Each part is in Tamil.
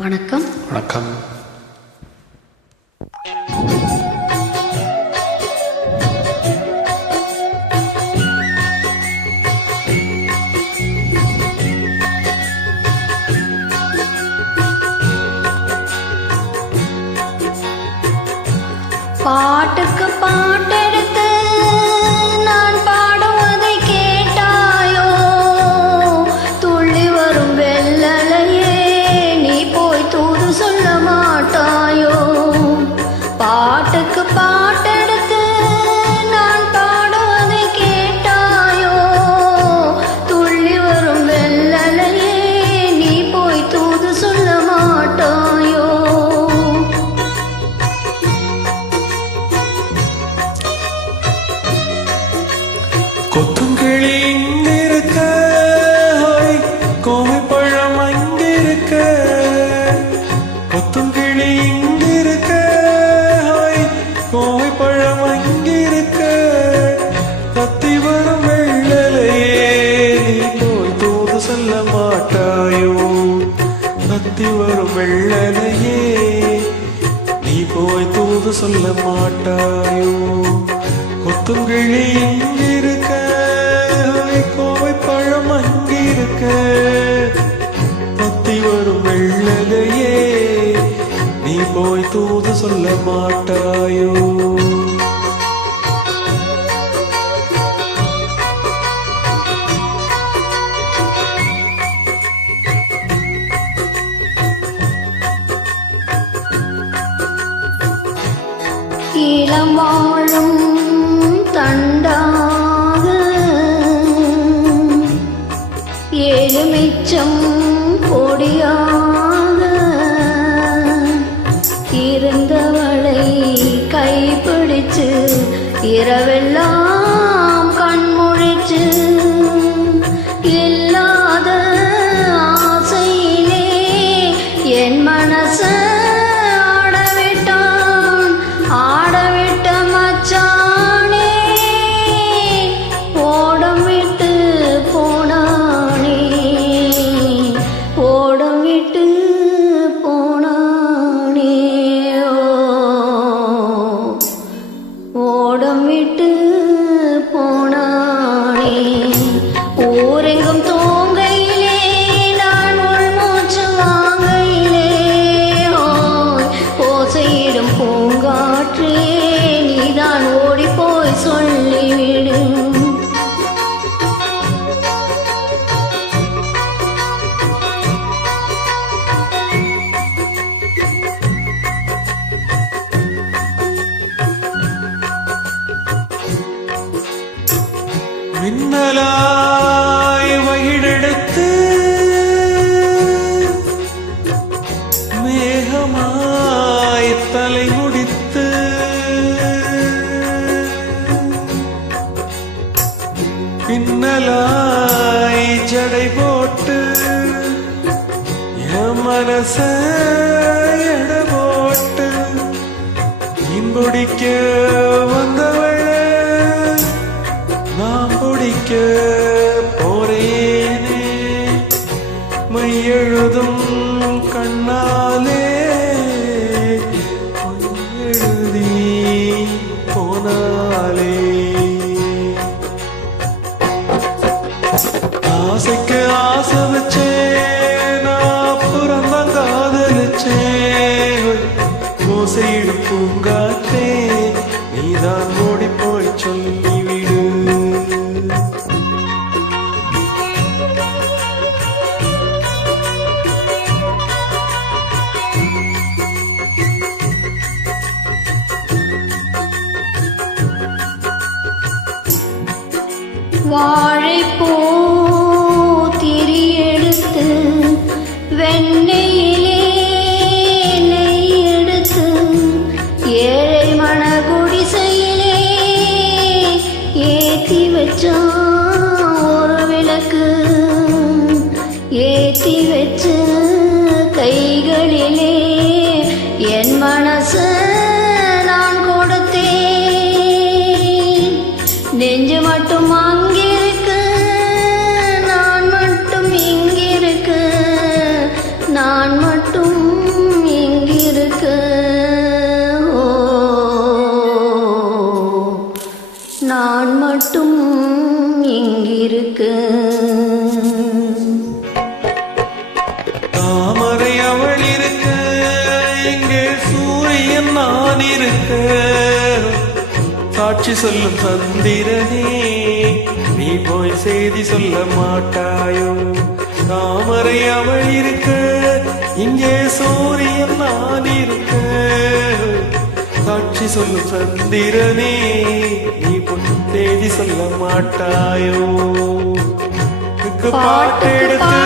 வணக்கம். வணக்கம். பாட்டுக்கு பாட்டெடுத்து நான் பாடுவதை கேட்டாயோ? துள்ளி வரும் வெள்ளலையே நீ போய் தூது சொல்ல மாட்டாயோ? பாட்டுக்கு பாட்டெடுத்து நான் பாடுவதை கேட்டாயோ? துள்ளி வரும் வெள்ளலையே நீ போய் தூது சொல்ல மாட்டாயோ? கொத்துங்கிளி இங்கிருக்க, கோவைப்பழம் அங்கிருக்க. கொத்துங்கிளி இங்கிருக்க, கோவைப்பழம் அங்கிருக்க. கத்தி வரும் வெள்ளலையே நீ போய் தூது சொல்ல மாட்டாயோ? கத்தி வரும் வெள்ளலையே நீ போய் தூது சொல்ல மாட்டாயோ? கொத்துங்கிளி இங்கிருக்க, கோவைப்பழம் அங்கிருக்க. கத்தி வரும் வெள்ளலையே நீ போய் தூது சொல்ல மாட்டாயோ? இளம் வாழும் தண்டாக ஏழு மிச்சம் கொடியாக இருந்தவளை கைப்பிடிச்சு இரவெல்லாம் கண்முழிச்சு இல்லாத ஆசையிலே என் மனச ஆடவிட்ட மச்சானே, ஓடம் விட்டு போனானே, ஓடம் விட்டு போனானே, ஓடம் விட்டு போனானே. ஊரெங்கும் தூங்கையிலே நான் உள்மூச்சு வாங்கையிலே ஓசையிடும் பூங்காற்றே நீதான் ஓடி போய் சொல்லிவிடு. மின்னலாய் வயிடெடுத்து மேகமாய் தலை முடித்து பின்னலாய் ஜடை போட்டு என் மனச எட போட்டு இன்புடிக்க வந்தவள நான் பிடிக்க போறேனே. மையெழுதும் கண்ணாலே எழுதி போனாலே. ஆசைக்கு ஆசை வச்சேன், நான் புறந்தான் காதலிச்சேன். ஓசையிடும் பூங்காற்றே நீதான் ஓடி போய் சொல்லிவிடு. வாழைப்பூ திரி எடுத்து வெண்ணெயிலே நெய் எடுத்து ஏழை மன குடிசையிலே ஏத்தி வச்சான் ஒரு விளக்கு. ஏத்தி வச்சு கைகளிலே என் மனசு நான் கொடுத்தேன். நெஞ்சு மட்டும் அங்கிருக்கு, சாட்சி சொல்லும் சந்திரனே நீ போய் செய்தி சொல்ல மாட்டாயோ தாமரை அவள் இருக்க இங்கே சூரியன் நான் இருக்க சாட்சி சொல்லும் சந்திரனே நீ போய் செய்தி சொல்ல மாட்டாயோ பாட்டெடுத்து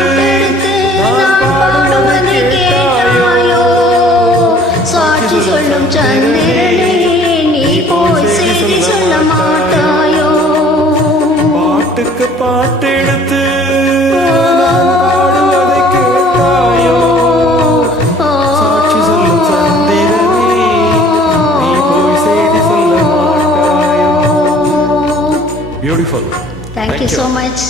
நான் பாடுவதை கேட்டாயோ சாட்சி சொல்லும் சந்திரனே நீ போய் செய்தி சொல்ல மாட்டாயோ பாட்டுக்கு பாட்டெடுத்து நான் பாடுவதை கேட்டாயோ சாட்சி சொல்லும் சந்திரனே நீ போய் செய்தி சொல்ல மாட்டாயோ beautiful Thank you so much.